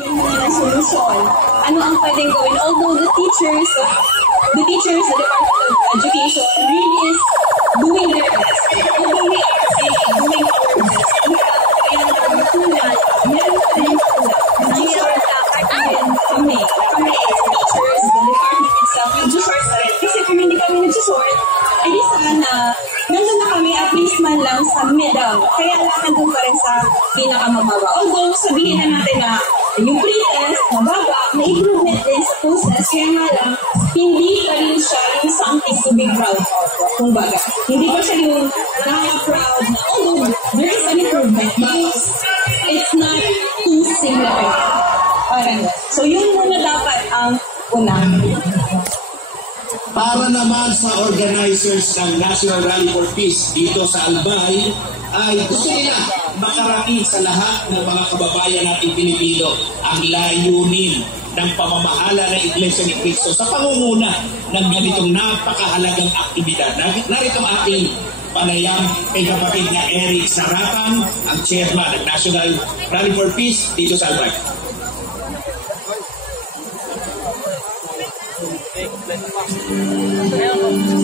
ng solusyon. Ano ang pwedeng gawin? Although the teachers, the Department of Education really is doing their best. Although we are doing our best. Kaya natutunan, meron pa rin kulang. Nag-short kami as teachers, the department itself, nag-short pa rin. Kasi kung hindi kami nag-short, ay di sana, nandun na kami at least man lang sa middle. Kaya nandun pa rin sa pinakamababa. Although sabihin na natin na yung pre-test, mababa, may improvement din sa post-test, kaya nga lang, hindi pa rin siya yung something to be proud of. Kumbaga, hindi pa siya yung nakaka-proud na, although there is an improvement, but it's not too significant. Parang, so yun muna dapat ang una. Para naman sa organizers ng National Rally for Peace dito sa Albay, ay gusto nila makarating sa lahat ng mga kababayan nating Pilipino ang layunin ng pamamahala ng Iglesia ni Cristo sa pangunguna ng ganitong napakahalagang aktibidad. Narito ang ating panayam kay kapatid na Eric Saratan, ang chairman ng National Rally for Peace dito sa Albay.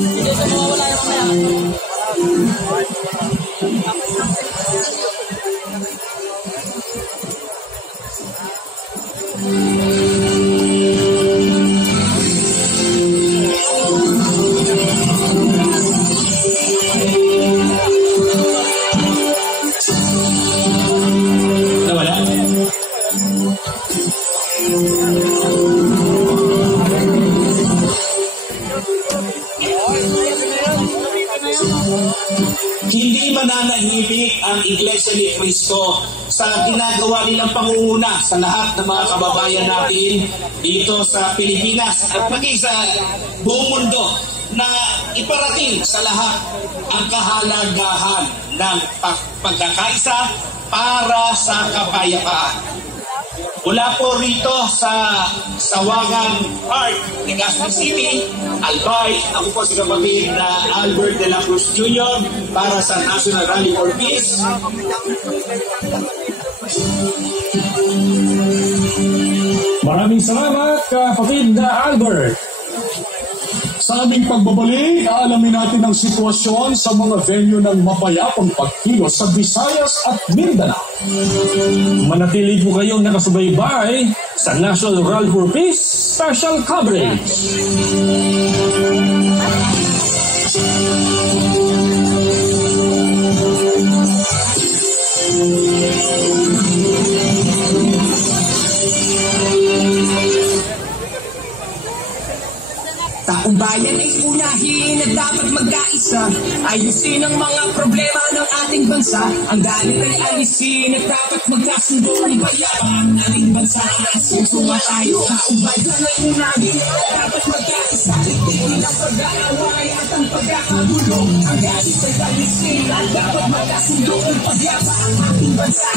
Hindi sa mga wala yung mamaya. Nawala? Hindi mananahimik ang Iglesia ni Cristo sa ginagawa nilang pangunguna sa lahat ng mga kababayan natin dito sa Pilipinas at maging sa buong mundo na iparating sa lahat ang kahalagahan ng pagkakaisa para sa kapayapaan. Mula po rito sa Sawagan Park, Legazpi City, Albay, ako po si kapatid na Albert de la Cruz Jr. para sa National Rally for Peace. Maraming salamat, kapatid na Albert. Sa aming pagbabalik, aalamin natin ang sitwasyon sa mga venue ng mapayapang pagkilos sa Visayas at Mindanao. Manatili po kayong nakasubaybay sa National Rally for Peace Special Coverage. Taong bayan ay unahin at dapat magkaisa. Ayusin ang mga problema ng ating bansa. Ang galit ay alisin at dapat magkasundo. Ang bayaan ng ating bansa. Susunga tayo. Taong bayan ay unahin at dapat magkaisa. Itigil ang pag-aaway at ang pagkakagulo. Ang galit ay alisin at dapat magkasundo. Ang pagyapa ang ating bansa.